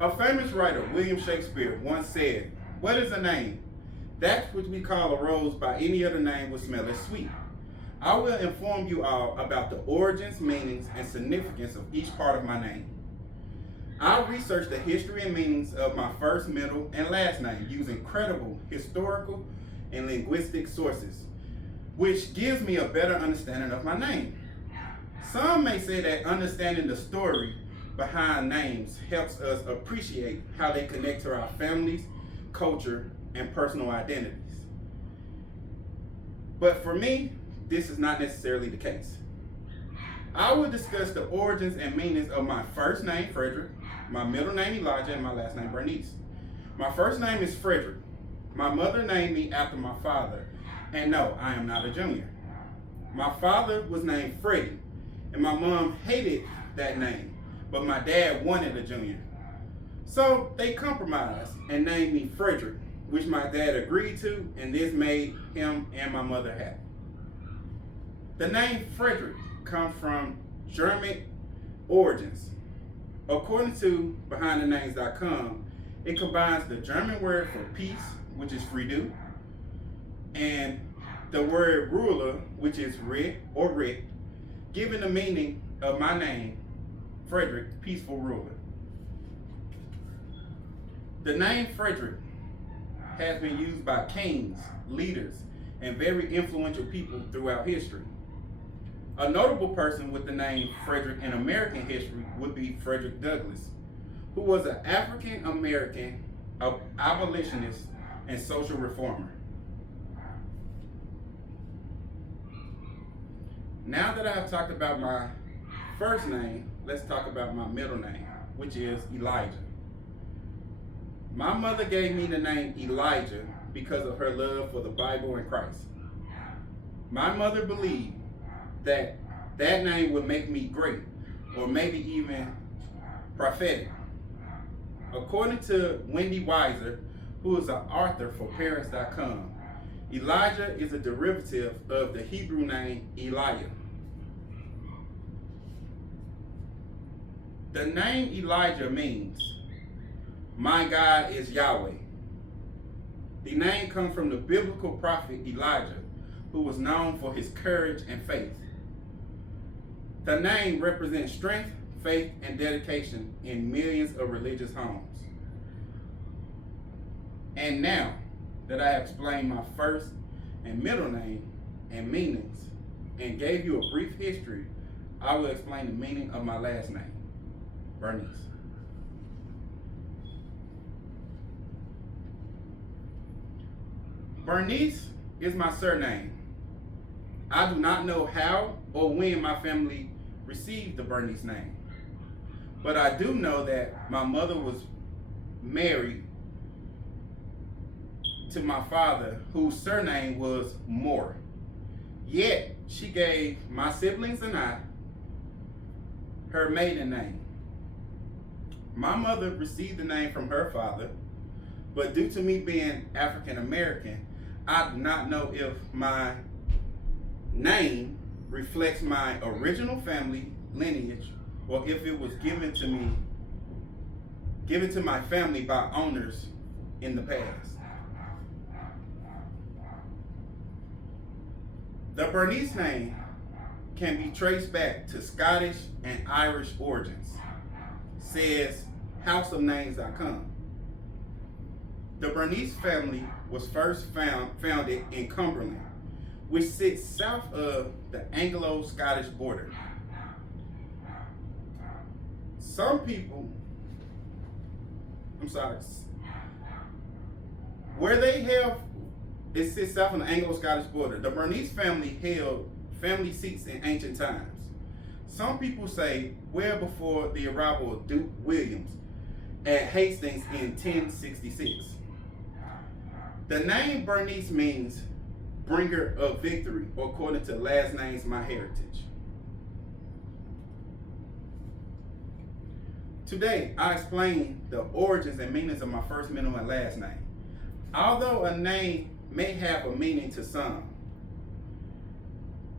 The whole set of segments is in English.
A famous writer, William Shakespeare, once said, "What is a name? That which we call a rose by any other name would smell as sweet." I will inform you all about the origins, meanings, and significance of each part of my name. I researched the history and meanings of my first, middle, and last name using credible historical and linguistic sources, which gives me a better understanding of my name. Some may say that understanding the story behind names helps us appreciate how they connect to our families, culture, and personal identities. But for me, this is not necessarily the case. I will discuss the origins and meanings of my first name, Frederick, my middle name, Elijah, and my last name, Bernice. My first name is Frederick. My mother named me after my father, and no, I am not a junior. My father was named Freddie, and my mom hated that name, but my dad wanted a junior. So they compromised and named me Frederick, which my dad agreed to, and this made him and my mother happy. The name Frederick comes from German origins. According to BehindTheNames.com, it combines the German word for peace, which is Friede, and the word ruler, which is Rit or Rit, giving the meaning of my name, Frederick, peaceful ruler. The name Frederick has been used by kings, leaders, and very influential people throughout history. A notable person with the name Frederick in American history would be Frederick Douglass, who was an African American abolitionist and social reformer. Now that I have talked about my first name, let's talk about my middle name, which is Elijah. My mother gave me the name Elijah because of her love for the Bible and Christ. My mother believed that that name would make me great, or maybe even prophetic. According to Wendy Weiser, who is an author for Parents.com, Elijah is a derivative of the Hebrew name Elijah. The name Elijah means, "My God is Yahweh." The name comes from the biblical prophet Elijah, who was known for his courage and faith. The name represents strength, faith, and dedication in millions of religious homes. And now that I have explained my first and middle name and meanings and gave you a brief history, I will explain the meaning of my last name, Bernice. Bernice is my surname. I do not know how or when my family received the Bernice name, but I do know that my mother was married to my father, whose surname was Moore. Yet she gave my siblings and I her maiden name. My mother received the name from her father, but due to me being African American, I do not know if my name reflects my original family lineage or if it was given to my family by owners in the past. The Bernice name can be traced back to Scottish and Irish origins, says houseofnames.com. The Bernice family was first founded in Cumberland, which sits south of the Anglo-Scottish border. It sits south of the Anglo-Scottish border. The Bernice family held family seats in ancient times. Some people say well before the arrival of Duke Williams at Hastings in 1066. The name Bernice means bringer of victory, according to Last Names My Heritage. Today, I explain the origins and meanings of my first, middle, and last name. Although a name may have a meaning to some,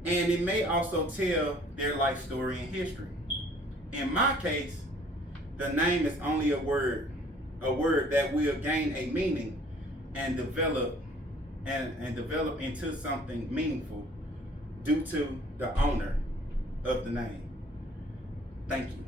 and it may also tell their life story and history. In my case, The name is only a word that will gain a meaning and develop into something meaningful due to the owner of the name. Thank you.